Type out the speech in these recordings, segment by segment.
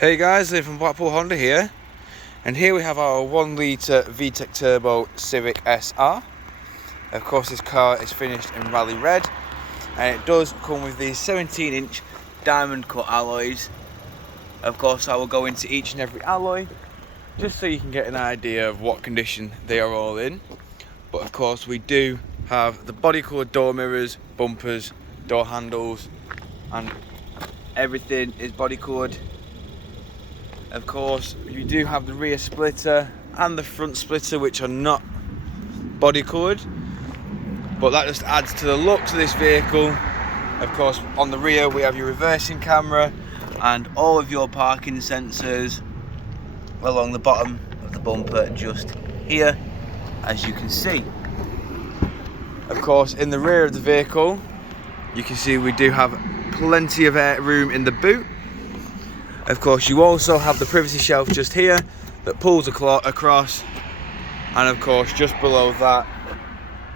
Hey guys, Liam from Blackpool Honda here, and here we have our 1 litre VTEC Turbo Civic SR. Of course this car is finished in rally red, and it does come with these 17-inch diamond cut alloys. Of course I will go into each and every alloy just so you can get an idea of what condition they are all in. But of course we do have the body coloured door mirrors, bumpers, door handles, and everything is body coloured. Of course, you do have the rear splitter and the front splitter, which are not body coloured, but that just adds to the look to this vehicle. Of course, on the rear we have your reversing camera and all of your parking sensors along the bottom of the bumper just here, as you can see. Of course, in the rear of the vehicle you can see we do have plenty of air room in the boot. Of course, you also have the privacy shelf just here that pulls across, and of course just below that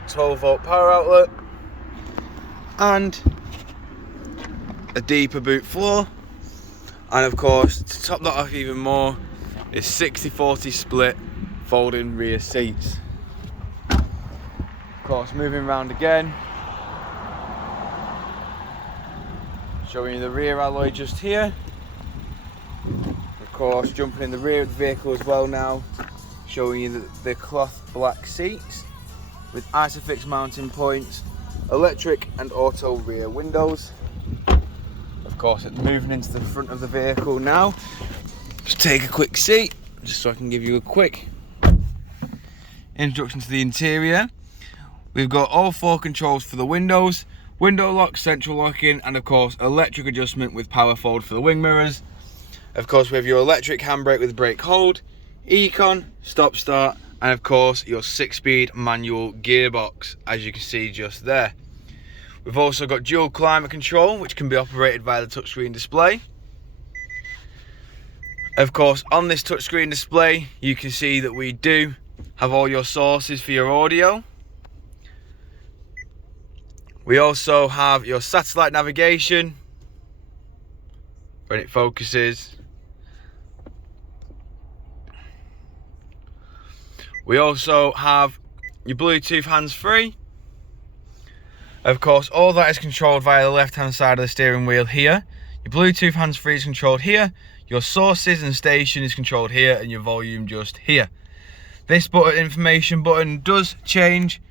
12-volt power outlet and a deeper boot floor. And of course, to top that off even more, is 60/40 split folding rear seats. Of course, moving around again, showing you the rear alloy just here. Of course, jumping in the rear of the vehicle as well now, showing you the cloth black seats with Isofix mounting points, electric and auto rear windows. Of course, moving into the front of the vehicle now, just take a quick seat just so I can give you a quick introduction to the interior. We've got all 4 controls for the windows, window lock, central locking, and of course electric adjustment with power fold for the wing mirrors. Of course, we have your electric handbrake with brake hold, econ, stop start, and of course your 6-speed manual gearbox, as you can see just there. We've also got dual climate control, which can be operated via the touchscreen display. Of course, on this touchscreen display you can see that we do have all your sources for your audio. We also have your satellite navigation when it focuses. We also have your Bluetooth hands-free. Of course, all that is controlled via the left-hand side of the steering wheel here. Your Bluetooth hands-free is controlled here. Your sources and station is controlled here, and your volume just here. This button, information button, does change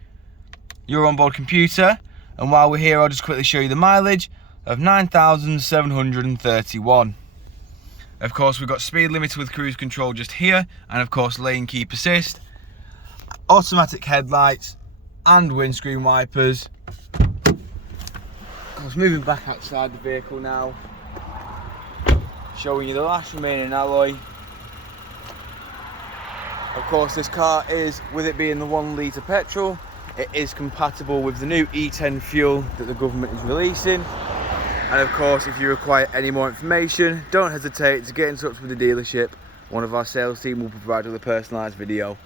your onboard computer. And while we're here, I'll just quickly show you the mileage of 9,731. Of course, we've got speed limiter with cruise control just here, and of course lane keep assist, automatic headlights and windscreen wipers. Of course, moving back outside the vehicle now, showing you the last remaining alloy. Of course, this car is, with it being the 1 litre petrol, it is compatible with the new E10 fuel that the government is releasing. And of course, if you require any more information, don't hesitate to get in touch with the dealership. One of our sales team will provide you with a personalised video.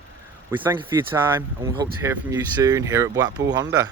We thank you for your time, and we hope to hear from you soon here at Blackpool Honda.